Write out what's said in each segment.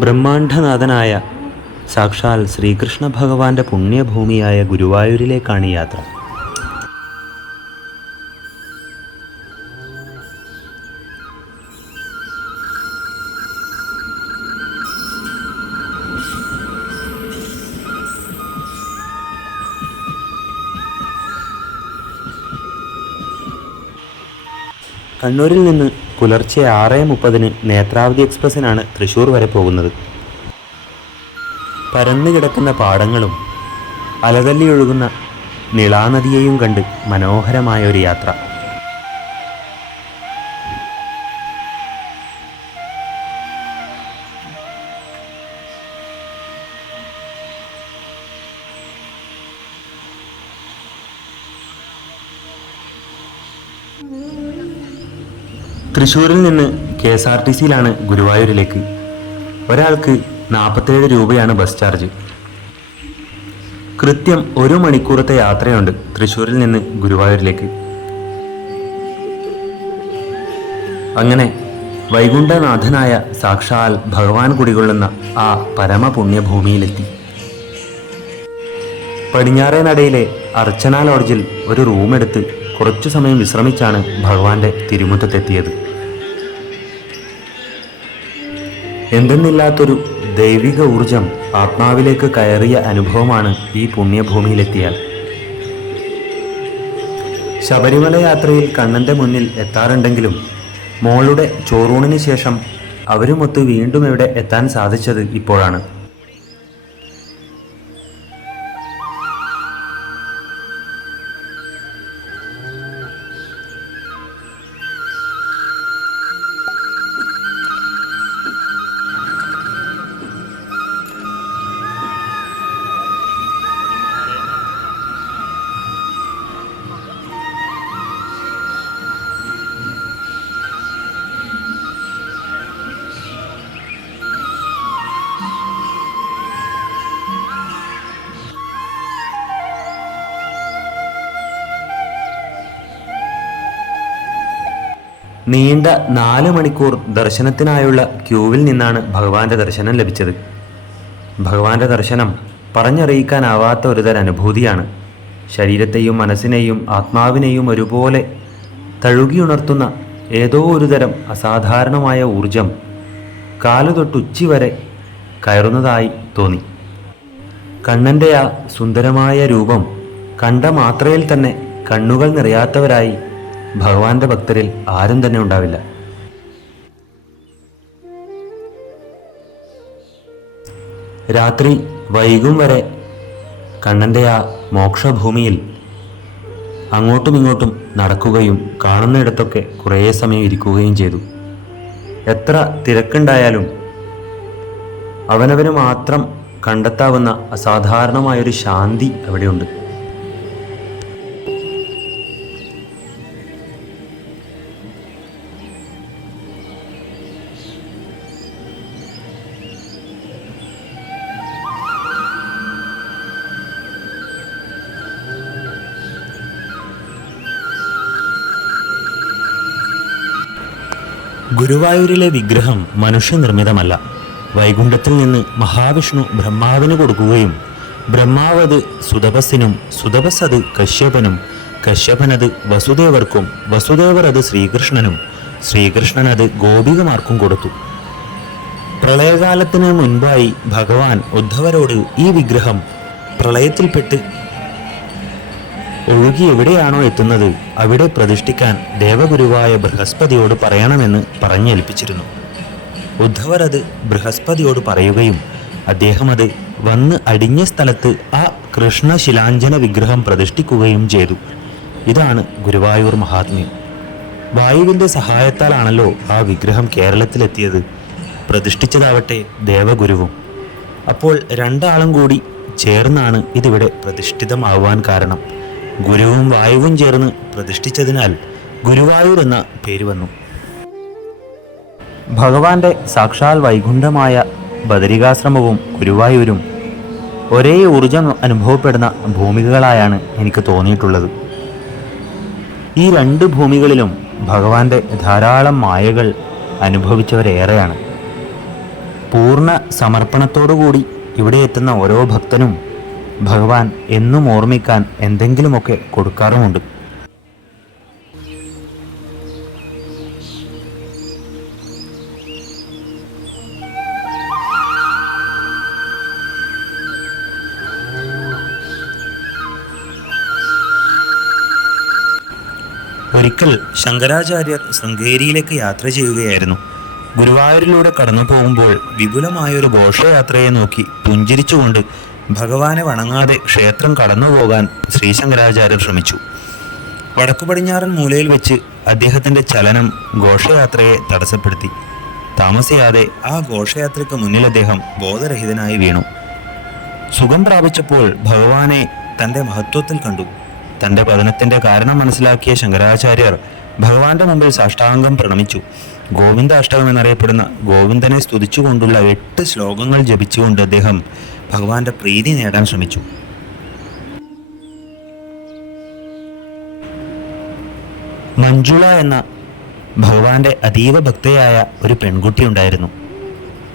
ബ്രഹ്മാണ്ഡനാഥനായ സാക്ഷാൽ ശ്രീകൃഷ്ണ ഭഗവാന്റെ പുണ്യഭൂമിയായ ഗുരുവായൂരിലേക്കാണ് യാത്ര. കണ്ണൂരിൽ നിന്ന് പുലർച്ചെ ആറ് മുപ്പതിന് നേത്രാവതി എക്സ്പ്രസ്സിനാണ് തൃശ്ശൂർ വരെ പോകുന്നത്. പരന്നു കിടക്കുന്ന പാടങ്ങളും അലതല്ലി ഒഴുകുന്ന നിളാനദിയെയും കണ്ട് മനോഹരമായ ഒരു യാത്ര. തൃശ്ശൂരിൽ നിന്ന് കെ എസ് ആർ ടി സിയിലാണ് ഗുരുവായൂരിലേക്ക്. ഒരാൾക്ക് നാൽപ്പത്തേഴ് രൂപയാണ് ബസ് ചാർജ്. കൃത്യം ഒരു മണിക്കൂറത്തെ യാത്രയുണ്ട് തൃശ്ശൂരിൽ നിന്ന് ഗുരുവായൂരിലേക്ക്. അങ്ങനെ വൈകുണ്ഠനാഥനായ സാക്ഷാൽ ഭഗവാൻ കുടികൊള്ളുന്ന ആ പരമപുണ്യഭൂമിയിലെത്തി. പടിഞ്ഞാറേ നടയിലെ അർച്ചന ലോഡ്ജിൽ ഒരു റൂമെടുത്ത് കുറച്ചു സമയം വിശ്രമിച്ചാണ് ഭഗവാന്റെ തിരുമുറ്റത്തെത്തിയത്. എന്തെന്നില്ലാത്തൊരു ദൈവിക ഊർജം ആത്മാവിലേക്ക് കയറിയ അനുഭവമാണ് ഈ പുണ്യഭൂമിയിലെത്തിയാൽ. ശബരിമല യാത്രയിൽ കണ്ണന്റെ മുന്നിൽ എത്താറുണ്ടെങ്കിലും മോളുടെ ചോറൂണിന് ശേഷം അവരുമൊത്ത് വീണ്ടും ഇവിടെ എത്താൻ സാധിച്ചത് ഇപ്പോഴാണ്. നീണ്ട നാല് മണിക്കൂർ ദർശനത്തിനായുള്ള ക്യൂവിൽ നിന്നാണ് ഭഗവാന്റെ ദർശനം ലഭിച്ചത്. ഭഗവാന്റെ ദർശനം പറഞ്ഞറിയിക്കാനാവാത്ത ഒരുതരം അനുഭൂതിയാണ് ശരീരത്തെയും മനസ്സിനെയും ആത്മാവിനെയും ഒരുപോലെ തഴുകിയുണർത്തുന്ന ഏതോ ഒരുതരം അസാധാരണമായ ഊർജം കാലു തൊട്ടുച്ചി വരെ കയറുന്നതായി തോന്നി. കണ്ണന്റെ ആ സുന്ദരമായ രൂപം കണ്ട മാത്രയിൽ തന്നെ കണ്ണുകൾ നിറയാത്തവരായി ഭഗവാന്റെ ഭക്തരിൽ ആരും തന്നെ ഉണ്ടാവില്ല. രാത്രി വൈകും വരെ കണ്ണന്റെ ആ മോക്ഷഭൂമിയിൽ അങ്ങോട്ടും ഇങ്ങോട്ടും നടക്കുകയും കാണുന്നിടത്തൊക്കെ കുറേ സമയം ഇരിക്കുകയും ചെയ്തു. എത്ര തിരക്കുണ്ടായാലും അവനവന് മാത്രം കണ്ടെത്താവുന്ന അസാധാരണമായൊരു ശാന്തി അവിടെയുണ്ട്. ഗുരുവായൂരിലെ വിഗ്രഹം മനുഷ്യനിർമ്മിതമല്ല. വൈകുണ്ഠത്തിൽ നിന്ന് മഹാവിഷ്ണു ബ്രഹ്മാവിന് കൊടുക്കുകയും ബ്രഹ്മാവത് സുതപസ്സിനും സുതപസ് അത് കശ്യപനും കശ്യപനത് വസുദേവർക്കും വസുദേവർ അത് ശ്രീകൃഷ്ണനും ശ്രീകൃഷ്ണൻ അത് ഗോപികമാർക്കും കൊടുത്തു. പ്രളയകാലത്തിന് മുൻപായി ഭഗവാൻ ഉദ്ധവരോട് ഈ വിഗ്രഹം പ്രളയത്തിൽപ്പെട്ട് ഒഴുകി എവിടെയാണോ എത്തുന്നത് അവിടെ പ്രതിഷ്ഠിക്കാൻ ദേവഗുരുവായ ബൃഹസ്പതിയോട് പറയണമെന്ന് പറഞ്ഞേൽപ്പിച്ചിരുന്നു. ഉദ്ധവർ അത് ബൃഹസ്പതിയോട് പറയുകയും അദ്ദേഹം അത് വന്ന് അടിഞ്ഞ സ്ഥലത്ത് ആ കൃഷ്ണശിലാഞ്ജന വിഗ്രഹം പ്രതിഷ്ഠിക്കുകയും ചെയ്തു. ഇതാണ് ഗുരുവായൂർ മഹാത്മ്യം. വായുവിന്റെ സഹായത്താലാണല്ലോ ആ വിഗ്രഹം കേരളത്തിലെത്തിയത്. പ്രതിഷ്ഠിച്ചതാവട്ടെ ദേവഗുരുവും. അപ്പോൾ രണ്ടാളും കൂടി ചേർന്നാണ് ഇതിവിടെ പ്രതിഷ്ഠിതമാവാൻ കാരണം. ഗുരുവും വായുവും ചേർന്ന് പ്രതിഷ്ഠിച്ചതിനാൽ ഗുരുവായൂർ എന്ന പേര് വന്നു. ഭഗവാന്റെ സാക്ഷാൽ വൈകുണ്ഠമായ ബദരികാശ്രമവും ഗുരുവായൂരും ഒരേ ഊർജം അനുഭവപ്പെടുന്ന ഭൂമികകളായാണ് എനിക്ക് തോന്നിയിട്ടുള്ളത്. ഈ രണ്ട് ഭൂമികളിലും ഭഗവാന്റെ ധാരാളം മായകൾ അനുഭവിച്ചവരേറെയാണ്. പൂർണ സമർപ്പണത്തോടുകൂടി ഇവിടെ എത്തുന്ന ഓരോ ഭക്തനും ഭഗവാൻ എന്നും ഓർമ്മിക്കാൻ എന്തെങ്കിലുമൊക്കെ കൊടുക്കാറുമുണ്ട്. ഒരിക്കൽ ശങ്കരാചാര്യർ ശൃംഗേരിയിലേക്ക് യാത്ര ചെയ്യുകയായിരുന്നു. ഗുരുവായൂരിലൂടെ കടന്നു പോകുമ്പോൾ വിപുലമായൊരു ഘോഷയാത്രയെ നോക്കി പുഞ്ചിരിച്ചുകൊണ്ട് ഭഗവാനെ വണങ്ങാതെ ക്ഷേത്രം കടന്നുപോകാൻ ശ്രീ ശങ്കരാചാര്യർ ശ്രമിച്ചു. വടക്കു പടിഞ്ഞാറൻ മൂലയിൽ വെച്ച് അദ്ദേഹത്തിന്റെ ചലനം ഘോഷയാത്രയെ തടസ്സപ്പെടുത്തി. താമസിയാതെ ആ ഘോഷയാത്രയ്ക്ക് മുന്നിൽ അദ്ദേഹം ബോധരഹിതനായി വീണു. സുഖം പ്രാപിച്ചപ്പോൾ ഭഗവാനെ തന്റെ മഹത്വത്തിൽ കണ്ടു. തന്റെ പതനത്തിന്റെ കാരണം മനസ്സിലാക്കിയ ശങ്കരാചാര്യർ ഭഗവാന്റെ മുമ്പിൽ സാഷ്ടാംഗം പ്രണമിച്ചു. ഗോവിന്ദ അഷ്ടകം എന്നറിയപ്പെടുന്ന ഗോവിന്ദനെ സ്തുതിച്ചുകൊണ്ടുള്ള എട്ട് ശ്ലോകങ്ങൾ ജപിച്ചുകൊണ്ട് അദ്ദേഹം ഭഗവാന്റെ പ്രീതി നേടാൻ ശ്രമിച്ചു. മഞ്ജുള എന്ന ഭഗവാന്റെ അതീവ ഭക്തയായ ഒരു പെൺകുട്ടി ഉണ്ടായിരുന്നു.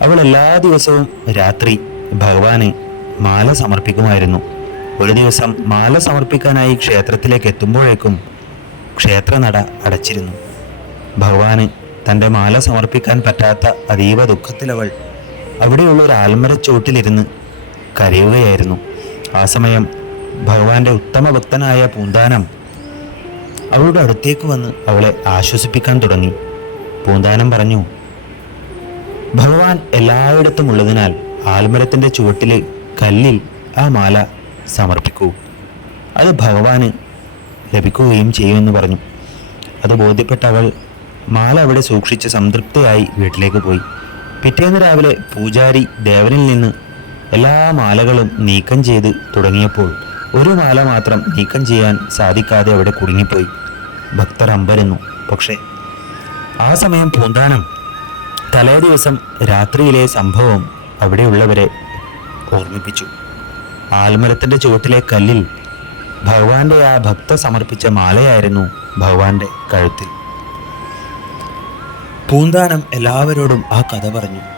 അവൾ എല്ലാ ദിവസവും രാത്രി ഭഗവാന് മാല സമർപ്പിക്കുമായിരുന്നു. ഒരു ദിവസം മാല സമർപ്പിക്കാനായി ക്ഷേത്രത്തിലേക്ക് എത്തുമ്പോഴേക്കും ക്ഷേത്രനട അടച്ചിരുന്നു. ഭഗവാന് തന്റെ മാല സമർപ്പിക്കാൻ പറ്റാത്ത അതീവ ദുഃഖത്തിലവൾ അവിടെയുള്ള ഒരു ആൽമരച്ചോട്ടിലിരുന്ന് കരയുകയായിരുന്നു. ആ സമയം ഭഗവാന്റെ ഉത്തമ ഭക്തനായ പൂന്താനം അവളുടെ അടുത്തേക്ക് വന്ന് അവളെ ആശ്വസിപ്പിക്കാൻ തുടങ്ങി. പൂന്താനം പറഞ്ഞു ഭഗവാൻ എല്ലായിടത്തും ഉള്ളതിനാൽ ആൽമരത്തിന്റെ ചുവട്ടിലെ കല്ലിൽ ആ മാല സമർപ്പിക്കൂ. അത് ഭഗവാന് ലഭിക്കുകയും ചെയ്യുമെന്ന് പറഞ്ഞു അത് ബോധ്യപ്പെട്ട അവൾ മാല അവിടെ സൂക്ഷിച്ച് സംതൃപ്തയായി വീട്ടിലേക്ക് പോയി. പിറ്റേന്ന് രാവിലെ പൂജാരി ദേവനിൽ നിന്ന് എല്ലാ മാലകളും നീക്കം ചെയ്ത് തുടങ്ങിയപ്പോൾ ഒരു മാല മാത്രം നീക്കം ചെയ്യാൻ സാധിക്കാതെ അവിടെ കുടുങ്ങിപ്പോയി. ഭക്തർ അമ്പരന്നു പക്ഷേ ആ സമയം പൂന്താനം. തലേ ദിവസം രാത്രിയിലെ സംഭവം അവിടെയുള്ളവരെ ഓർമ്മിപ്പിച്ചു. ആൽമരത്തിന്റെ ചുവട്ടിലെ കല്ലിൽ ഭഗവാന്റെ ആ ഭക്ത സമർപ്പിച്ച മാലയായിരുന്നു ഭഗവാന്റെ കഴുത്തിൽ. പൂന്താനം എല്ലാവരോടും ആ കഥ പറഞ്ഞു.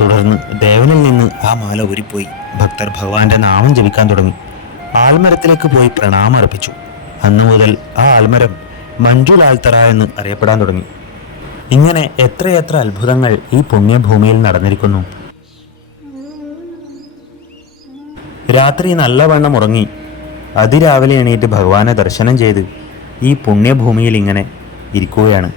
തുടർന്ന് ദേവനിൽ നിന്ന് ആ മാല ഊരിപ്പോയി. ഭക്തർ ഭഗവാന്റെ നാമം ജപിക്കാൻ തുടങ്ങി. ആൽമരത്തിലേക്ക് പോയി പ്രണാമം അർപ്പിച്ചു. അന്നു മുതൽ ആ ആൽമരം മഞ്ജുലാൽത്തറ എന്ന് അറിയപ്പെടാൻ തുടങ്ങി. ഇങ്ങനെ എത്രയെത്ര അത്ഭുതങ്ങൾ ഈ പുണ്യഭൂമിയിൽ നടന്നിരിക്കുന്നു. രാത്രി നല്ലവണ്ണം ഉറങ്ങി. അതിരാവിലെ എണീറ്റ് ഭഗവാനെ ദർശനം ചെയ്ത് ഈ പുണ്യഭൂമിയിൽ ഇങ്ങനെ ഇരിക്കുകയാണ്.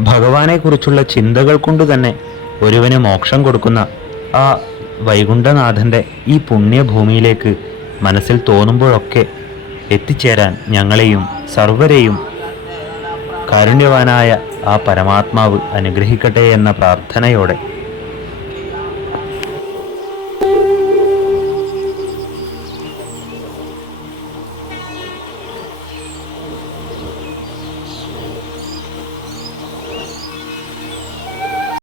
ഭഗവാനെക്കുറിച്ചുള്ള ചിന്തകൾ കൊണ്ട് തന്നെ ഒരുവന് മോക്ഷം കൊടുക്കുന്ന ആ വൈകുണ്ഠനാഥന്റെ ഈ പുണ്യഭൂമിയിലേക്ക് മനസ്സിൽ തോന്നുമ്പോഴൊക്കെ എത്തിച്ചേരാൻ ഞങ്ങളെയും സർവരെയും കാരുണ്യവാനായ ആ പരമാത്മാവ് അനുഗ്രഹിക്കട്ടെ എന്ന പ്രാർത്ഥനയോടെ